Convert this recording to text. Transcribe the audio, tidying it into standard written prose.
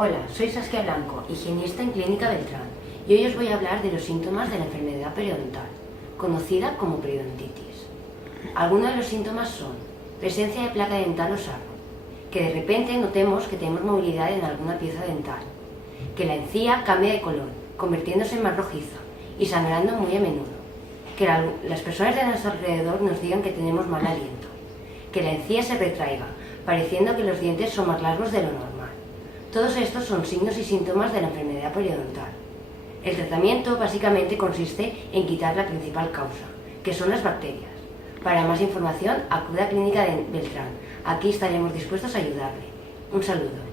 Hola, soy Saskia Blanco, higienista en Clínica Beltrán, y hoy os voy a hablar de los síntomas de la enfermedad periodontal, conocida como periodontitis. Algunos de los síntomas son presencia de placa dental o sarro, que de repente notemos que tenemos movilidad en alguna pieza dental, que la encía cambie de color, convirtiéndose en más rojiza y sangrando muy a menudo, que las personas de nuestro alrededor nos digan que tenemos mal aliento, que la encía se retraiga, pareciendo que los dientes son más largos de lo normal. Todos estos son signos y síntomas de la enfermedad periodontal. El tratamiento básicamente consiste en quitar la principal causa, que son las bacterias. Para más información, acude a Clínica de Beltrán. Aquí estaremos dispuestos a ayudarle. Un saludo.